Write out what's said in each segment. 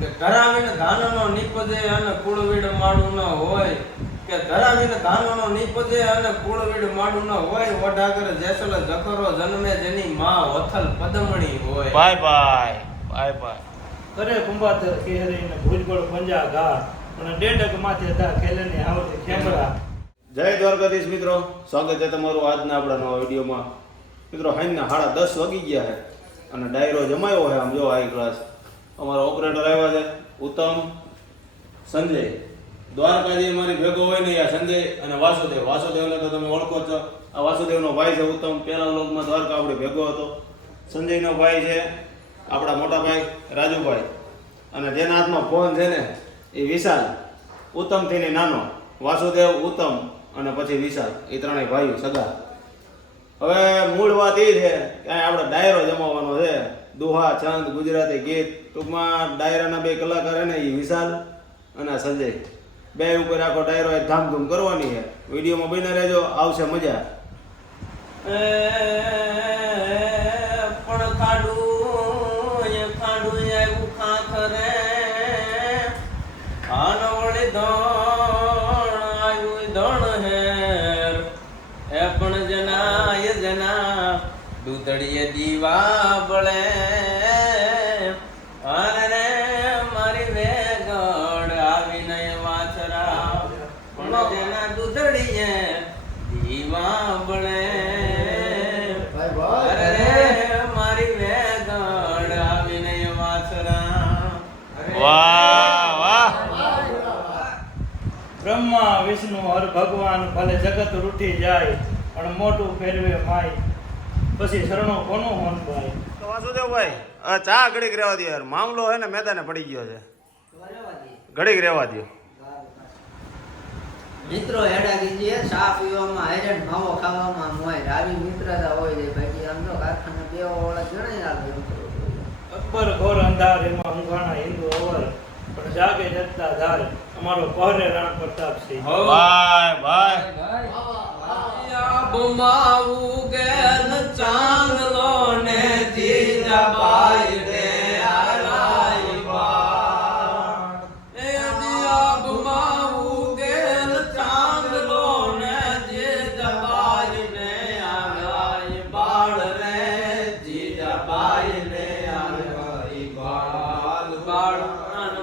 કે ધરાવીને ધાનનો નીપજે અને કુળવીડ માડું ન હોય, કે ધરાવીને ધાનનો નીપજે અને કુળવીડ માડું ન હોય, ઓઢાગર જેસલ જખરો જન્મે જેની માં વથલ પદમણી હોય. Bye bye bye bye. કરે કુંભાતર કેહરીને ભુજગોળ પંજા ઘાટ અને ડેડક માથે દા ખેલેને આવતી ખેમરા. જય દ્વારકાધીશ મિત્રો, સ્વાગત છે તમારું આજના આપણા નવા વિડીયોમાં. મિત્રો હાઈના 10:30 વાગી ગયા છે અને ડાયરો જમાયો છે. આમ જો હાઈ ક્લાસ અમારા ઓપરેટર આવ્યા છે, ઉત્તમ, સંજય. દ્વારકાજી મારી ભેગો હોય ને યા સંજય અને વાસુદેવ. વાસુદેવને તો તમે ઓળખો છો, આ વાસુદેવનો ભાઈ છે ઉત્તમ. પહેલા વ્લોગમાં દ્વારકા આપણે ભેગો હતો. સંજયનો ભાઈ છે આપણા મોટા ભાઈ રાજુભાઈ, અને જેના હાથમાં ફોન છે ને એ વિશાલ. ઉત્તમથી ને નાનો વાસુદેવ, ઉત્તમ અને પછી વિશાલ, એ ત્રણેય ભાઈઓ સગા. હવે મૂળ વાત એ છે કે આપણે ડાયરો જમાવવાનો છે. દુહા, છંદ, ગુજરાતી ગીત, ટૂંકમાં ડાયરાના બે કલાકાર ને એ વિશાલ અને સંજય, બે ઉપર આખો ડાયરો ધામધૂમ કરવાની છે. વિડીયોમાં બને રહેજો, આવશે મજા. પણ ખાડું એવું ખાખરે આનવળી ધણ આવ્યું ધણ હેર એ પણ જના દૂધડીએ દીવા બળે અરે મારી વેગડ આવીને વાછરા પણ જેના દૂધડીએ દીવા બળે અરે મારી વેગડ આવીને વાછરા. વાહ વાહ. બ્રહ્મા વિષ્ણુ હર ભગવાન ભલે જગત રૂઠી જાય પણ મોટું ફેરવે માય પછી શરણો કોનો હોનભાઈ. તો વાસુદેવભાઈ ચા ઘડીક રહેવા દો યાર, મામલો હે ને મેદાને પડી ગયો છે. ઘડીક રહેવા દો મિત્રો. હેડા કીજીએ ચા પીવામાં હેડન માવો ખાવામાં મોય આવી મિત્રતા હોય છે ભાઈ. આમ તો કારખાના બે ઓળખ જણાઈ આવે. અકબર ઘોર અંધાર એમાં ઊંઘાણા હિન્દુ અવર પણ જાગે જગતા ધાર અમારો પહરે રાણ પ્રતાપસિંહ. Bye bye. બુમાવું ગેલ ચાંદલો ને જીજાબાઈ રે આલાઈ બા. એ દિયા બુમાવું ગેલ ચાંદલો ને જીજાબાઈ ને આલાઈ બાળ રે જીજાબાઈ ને આલાઈ બાળ. બાળ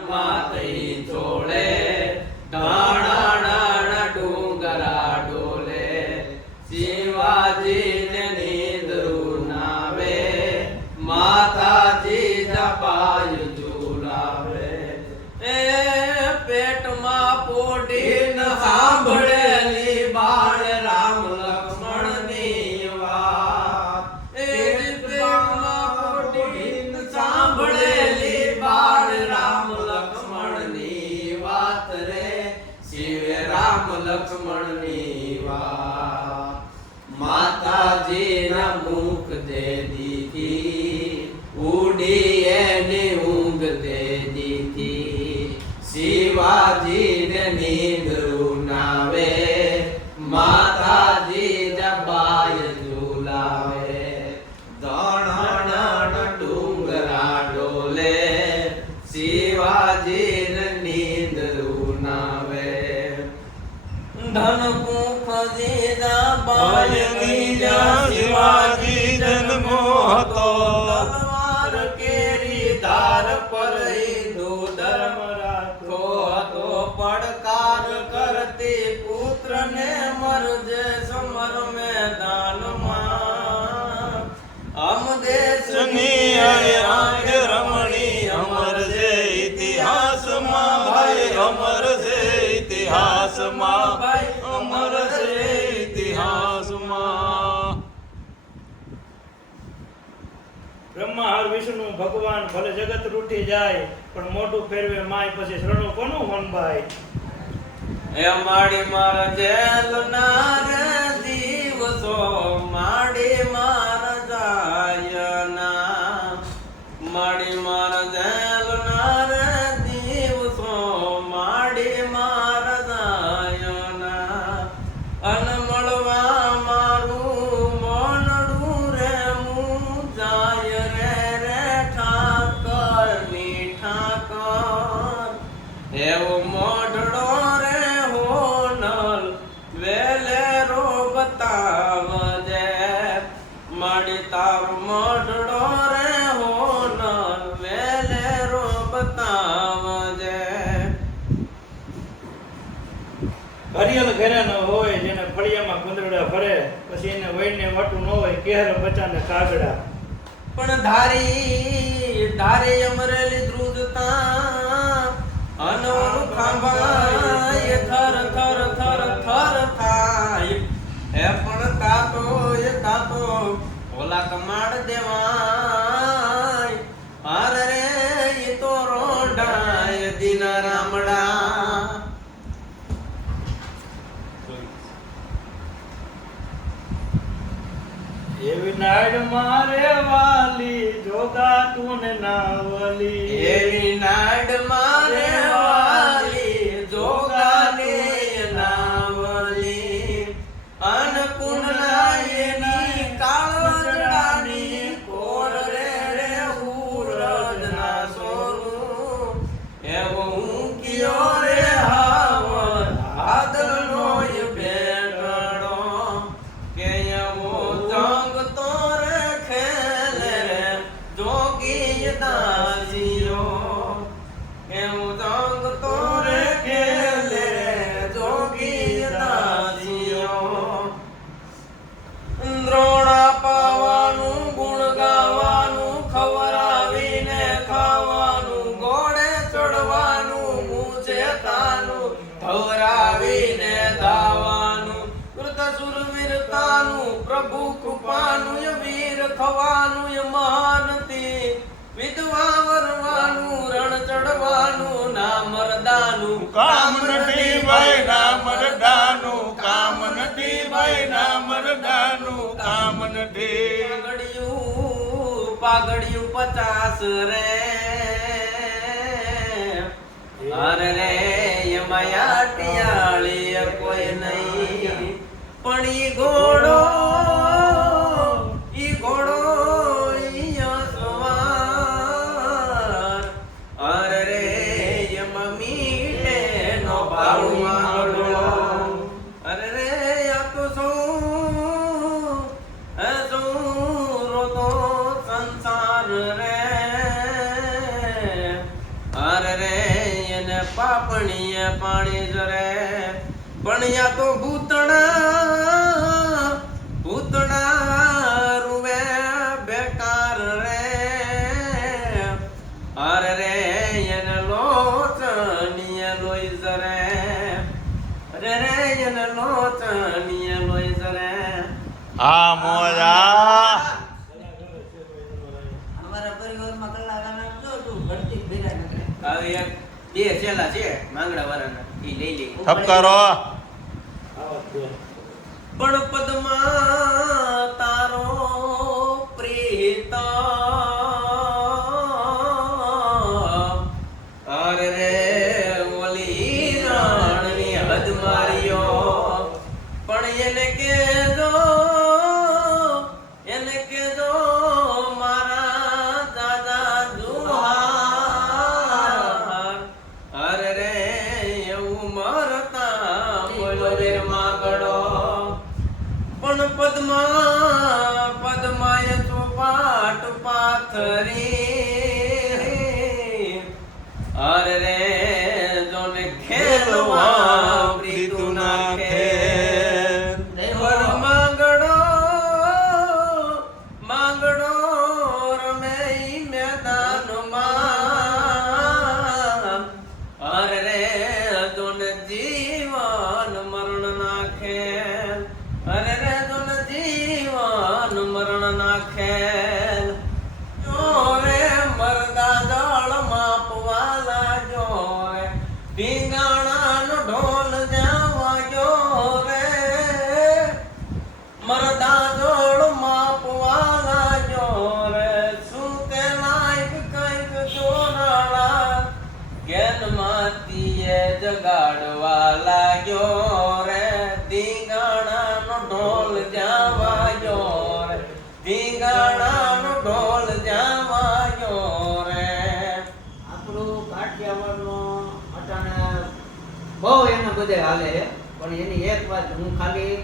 માતઈ ચોળે ઢાણા ડુંગરા ડોલે શિવાજી ને નીંદરું નાવે માતાજી જપાય ઝુલાવે. એ પેટમાં પોડીન સાંભળેલી બાળ રામ લક્ષ્મણની વાત. એ પેટમાં પોડીન સાંભળેલી બાળ રામ લક્ષ્મણની વાત રે શિવે રામ લક્ષ્મણની વાત. માતાજીના મુખ દે દીધી ઉડી એની ઊંઘ દે દીધી શિવાજીને નીંદરું નાવે માતાજી જબાય ઝુલાવે. ધણ ડુંગરા ડોલે શિવાજીને નીંદરું નાવે. ધન કુખ દીધા બાયની જા શિવાજી જન્મો હતો. તલવાર કેરી ધાર પર હિન્દુ ધર્મ રાખો હતો. પડકાર કરતી પુત્રને મરજે સમર મેદાનમાં. આમ દેશની આંખ રમણી અમર છે ઇતિહાસમાં ભાઈ અમર છે ઇતિહાસમાં ભાઈ અમર છે ઇતિહાસમાં. બ્રહ્મા હર વિષ્ણુ ભગવાન ભલે જગત રૂઠી જાય પણ મોટું ફેરવે માય પછી શરણો કોનો હોનભાઈ. એ માડી માર જેલ ના દિવસો માડી માર જાયના. માડી માર જેલ ના દિવસો માડી માર જાયના. અન મળવા મારું મોનડું રે મું જાય રે ઠાકર ની ઠાકર. એવો મોઢડો રે હોનલ વેલેરો બતાવજે માડી તારો મોઢડો રે હોનલ વેલેરો બતાવજે. ઘડિયાળ ઘેરાનો હોય જેને ફળિયામાં ગુંદરડા ફરે પછી એને વહીને વાટું ન હોય કેહર બચાને કાગડા. પણ ધારી ધારી અમરેલી ધ્રુજતા અનવરું ખાંભાય થર થર થર થર થાય. હે પણ તાતો એ તાતો ઓલા કમાડ દેવાય હાર રે ઈ તો રોડાય દિન રામડા. એવી નાડ મારે વાલી જોગા તું ને નાવલી. એવી નાડ મારે વાલી જોગાને નાવલી અન્નપૂર્ણા એની કાળજડાની કોર રે રે ઉરજ ના સોરું. એવો હું કયો રે હાવર આદરનો એ બેટડો કે એવો જંગ તો રે ખેલે રે જોગી દાસીઓ. એવું જંગ તો રે ખેલે રે જોગી દાસીઓ. દ્રોણા પાવાનું ગુણ ગાવાનું ખવરાવીને ખાવાનું ઘોડે ચડવાનું મૂછે તાનું ધવરાવીને ધાવાનું કૃત સુરવીરતાનું પ્રભુ કૃપાનું ય વીર થવાનું ય મહાનતી વિધવા વરવાનું રણ ચડવાનું ના મરદાનું કામ નથી ભાઈ ના મરદાનું કામ નથી ભાઈ ના મરદાનું કામ નથી. પાઘડિયું 50 રે અરે રે એમાં યાટિયાળી કોઈ નહીં પણ ઈ ઘોડો ઈ અસવાર. અરે રે એમાં મીઠે નો ભાવ માંગડો. અરે રે આ તો રોતો સંસાર રે. અરે રે એને પાપણીએ પાણી જરે ભણ્યા તો ભૂતડા રૂવે બેકાર રે. અરે રે એને લોચનીએ લોહી જરે. અરે રે એને લોચનીએ લોહી જરે. આ મોજા અમારા પરિવારમાં કલાકારના જો તું ભરતી ભેગા નકરે. હવે એક બે છેલ્લા છે માંગડા વાળાના ઈ લઈ લે. ઠપકારો પણ પદમાં તારો પ્રીતમ અરે રે ઓલી રાણની હદ માર્યો. પણ એને કેજો મારા દાદા દુહાર. અરે રે એવું મરતા બોલો વીર માગડો. પણ પદ્માએ ચોપાટ પાથરી. અરે રે જોને ખેલવા પ્રીતુ નાખે. પર માંગડો રમે ઈ મેદાનમાં. અરે રે જોને જીવન મરણ નાખે. અરે રે જોને જીવન મરણ નાખે. જોરે મરદા જળ માપવા લાગ્યો રે ભીંગાણાનો ઢોલ જાવાયો રે. મરદા જળ માપવા લાગ્યો રે શું તે લાયક કઈક જોરાળા જ્ઞાન માતીએ જગાડવા લાગ્યો રે. ધીંગાણાનો ઢોલ જાવાયો રે ધીંગાણાનો ઢોલ જાવાયો રે. આપણું કાઠિયાવાડનો અટાણે બહુ એને બધે હાલે છે પણ એની એક વાત હું ખાલી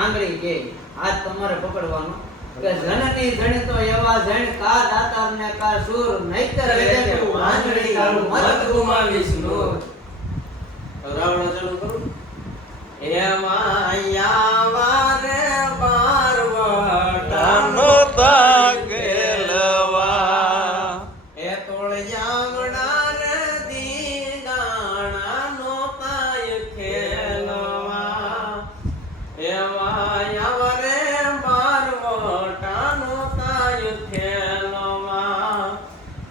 આંગળી કે હાથ તમારે પકડવાનો કે જનની જણિતો એવા જણ કા દાતાર ને કા સુર નહીતર રહેજે આંગળી તારું મત ગુમાવીશ નૂર. રાવણો ચાલુ કરું. એમાં યાવારે બારવટાનો તાગેલવા એ તોળિયાવડા રે દીગાણાનો પાય ખેલવા. એમાં યાવારે બારવટાનો પાય ખેલવા.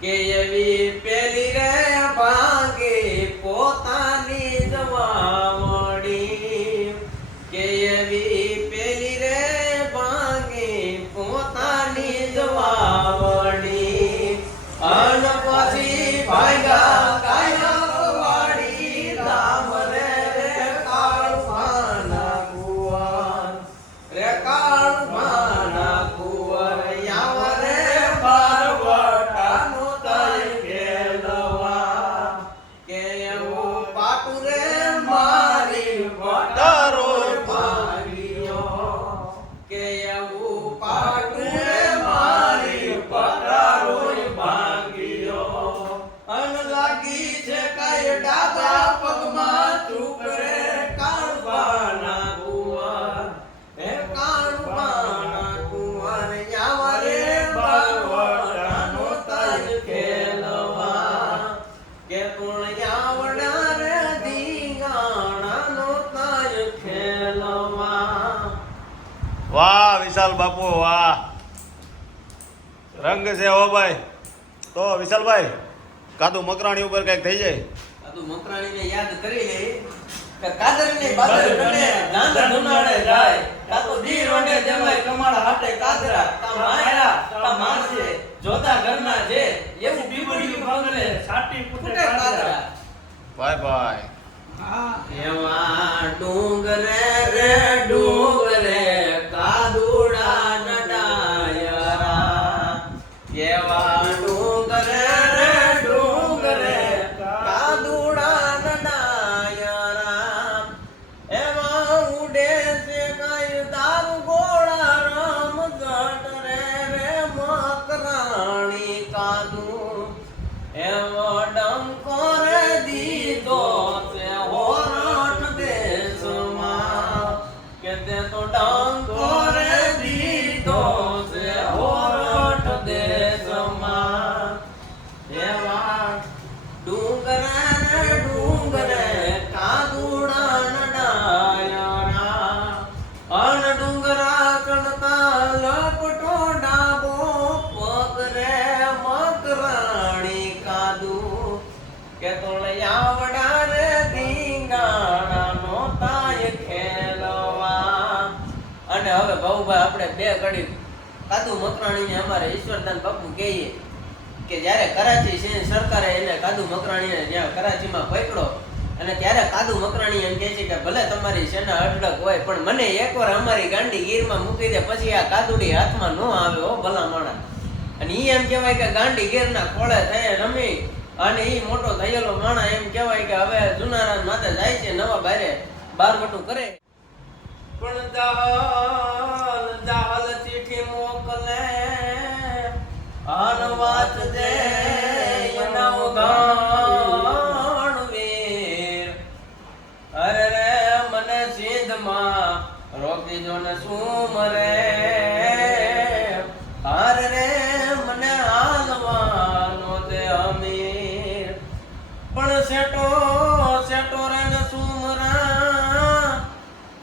કે એવી પેલી રે ભાગે પોતાની જવાવડી. કે એવી પેલી રે ભાગે પોતાની જવાવડી. અન પછી ભાગ્યા કાયા વાડી રામ રે કાળુભાના કુંવર. રે કાળુભાના કુંવર યાવ રે બારવટાનો તાય ખેલવા. કે એવું પાટું રે મારી વટારો ભાગ્યો. કે એવું પાટું રે મારી વટારો ભાગ્યો. અન લાગી છે કાંઈ ડાબા પગમાં ચૂપ રે કાળુભાના કુંવર. હે કાળુભાના કુંવર યાવ રે બારવટાનો તાજ ખેલવા. કે તોળિયાવડા રે દીગાણાનો તાજ ખેલવા. વાહ વિશાલ બાપુ વાહ, રંગ છે હો ભાઈ. તો વિશાલભાઈ કાદુ મકરાણી ઉપર કઈક થઈ જાય. આ તો મકરાણીને યાદ કરી લે કે કાદરની બાદર કને દાંત ધુનાડે જાય. કા તો દી રોંડે જમાય કમાળ હાટે કાદરા. તા માયા તા મારશે જોતા ઘરના જે એવું બીબડીયું ભાગલે સાટી ફૂટે ફૂટે કાદરા. Bye bye. એવા ડુંગરે રે ડુંગરે કાદુડા નડાયરા. એવા ડુંગરે રે ડુંગરે કાદુડા નડાયરા. એવા ઉડે છે કાંઈ દારૂ ગોળા રામ જટ રે રે મકરાણી કાદુ. એવો ડંકો રે દીધો છે હોરઠ દેશમાં. કે તે તો ડંકો રે દીધો છે હોરઠ દેશમાં. એવા ડુંગરે રે ડુંગરે કાદુડા નડાયરા. અન ડુંગરા ચડતા લપટો ડાબો પગ રે મકરાણી કાદુ. કે તોળિયાવડા રે દીંગાણાનો તાય ખેલવા. અને હવે ભાઉભાઈ આપણે બે ઘડી કાદુ મકરાણીને અમારે ઈશ્વરદાન બાપુ કહીએ કે જ્યારે કરાચી છે સરકારે એને કાદુ મકરાણીને જ્યાં કરાચીમાં પકડો અને ત્યારે કાદુ મકરાણી એમ કહે છે કે ભલે તમારી સેના અઢળક હોય પણ મને એકવાર અમારી ગાંડી ગીરમાં મૂકી દે પછી આ કાદુડી હાથમાં ન આવે હો ભલા માણા. અને ઈ એમ કહેવાય કે ગાંડી ગીરના ખોળે થઈ રમી અને ઈ મોટો થયેલો માણા એમ કહેવાય કે હવે જુનારાન માથે જાય છે નવા બારે બારવટું કરે. પણ જાહલ જાહલ ચીઠી મોકલે આન વાત દે એના ઉગાણ વીર. અરે રે મને સિંધમાં રોકી જો ને શું મરે. અરે રે મને હાલવાનો દે અમીર. પણ સેટો સેટો રે ને સુમરા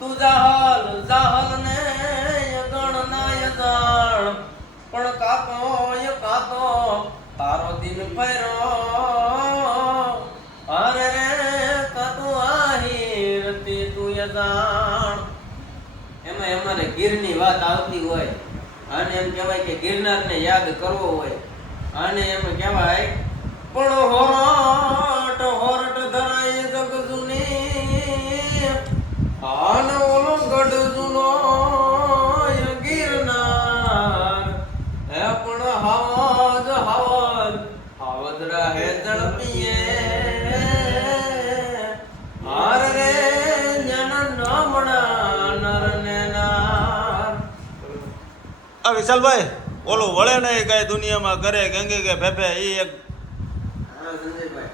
તું જાહલ જાહલ ને ગણ નાય જાણ. પણ કાકો એ કાકો તારો દિન ફેરો. અરે રે કાતો આહીર તે તું એ જાણ. એમાં અમારે ગીરની વાત આવતી હોય અને એમ કહેવાય કે ગિરનારને યાદ કરવો હોય અને એમ કહેવાય પણ હોરટ હોરટ ધરાય જગ જૂની. આન ઓલો ગઢ જૂનો ગિરનાર. હે પણ હાવજ હાવજ હાવજ રહે ઝડપીએ. આ વિશાલભાઈ ઓલું વળે નહીં કઈ દુનિયામાં કરે ગંગે કે ફેફે એ એક હા સંજયભાઈ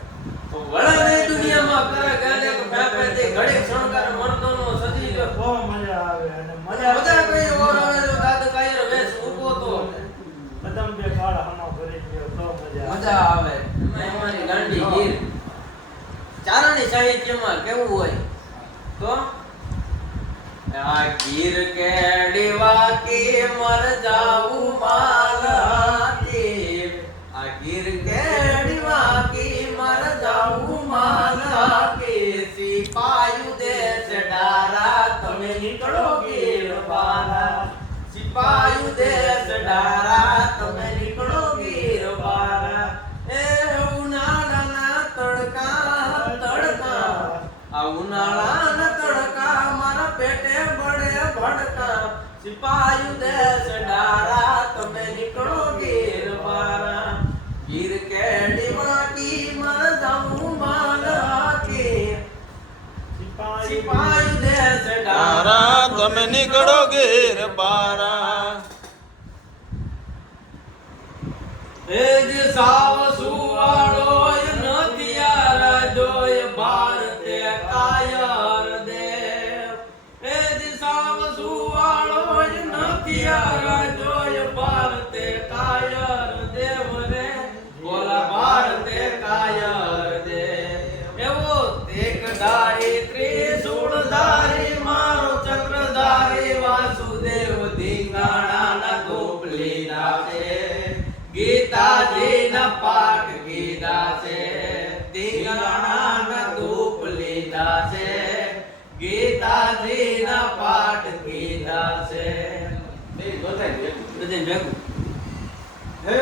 તો વળે નહીં દુનિયામાં કરે ગાલે કે ફેફે તે ઘડીક શણગાર મર્દોનો સજી ગયો બહુ મજા આવે અને મજા કઈ ઓર આવે જો દાદ કાયર વેશ ઊભો તો કદમ બે કાળ હનો કરી ગયો તો મજા આવે અમારી ગાંડી ગીર ચારણી સાહિત્યમાં કેવું હોય તો આ ગીર કેડી વાકી મર જાવું માલતી આ ગીર કેડી વાકી મર જાવું માલતી સિપાયુ દેશ ડારા તમે નીકળો ગીર બારા સિપાયુ દેશ ડારા તમે નીકળો ગીર બારા એ ઉનાળાના તડકા આ ઉનાળાના તડકા મારા પેટે બળે ભડકા સિપાયુ દેશ ડારા તમે નીકળો ગીર બારા ગીર કેડી વાકી મર જાઉં માલકી સિપાયુ દેશ તારા તમે નીકળો ગીર બારા એ જે સાવ સુવાળો નથિયાર જોય ભારતે કાયર દેવ એ જે સાવ સુવાળો નથિયાર જોય ભારતે કાયર દેવ રે બોલા ભારતે કાયર દેવ એવો તેકધારી ત્રિશૂળધારી મારો ચક્રધારી વાસુદેવ ધીંગાણાના ધૂપ લીધા છે ગીતાજી ના પાઠ કીધા છે ધીંગાણાના ધૂપ લીધા છે ગીતાજી ના પાઠ કીધા છે ભેગું હે